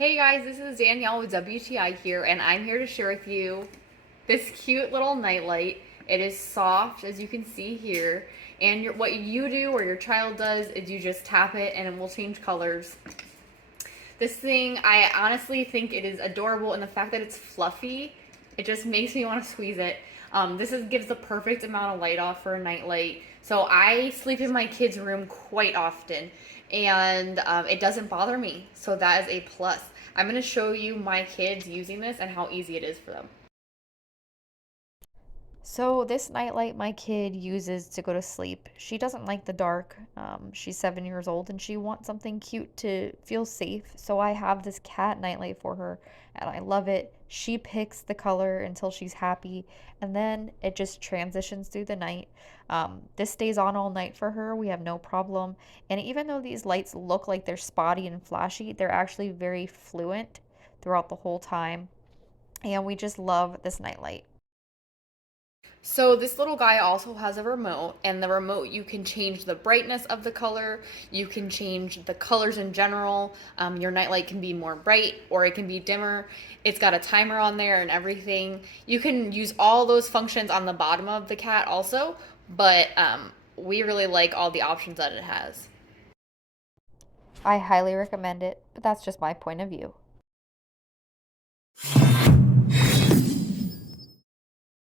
Hey guys, this is Danielle with WTI here, and I'm here to share with you this cute little nightlight. It is soft, as you can see here, and what you do or your child does is you just tap it and it will change colors. This thing, I honestly think it is adorable, and the fact that it's fluffy, it just makes me want to squeeze it. Gives the perfect amount of light off for a nightlight. So I sleep in my kids' room quite often, and it doesn't bother me. So that is a plus. I'm going to show you my kids using this and how easy it is for them. So this nightlight my kid uses to go to sleep. She doesn't like the dark. She's 7 years old and she wants something cute to feel safe. So I have this cat nightlight for her and I love it. She picks the color until she's happy and then it just transitions through the night. This stays on all night for her. We have no problem. And even though these lights look like they're spotty and flashy, they're actually very fluent throughout the whole time. And we just love this nightlight. So this little guy also has a remote, and the remote you can change the brightness of the color. You can change the colors in general. Your nightlight can be more bright or it can be dimmer. It's got a timer on there and everything. You can use all those functions on the bottom of the cat also, but we really like all the options that it has. I highly recommend it, but that's just my point of view.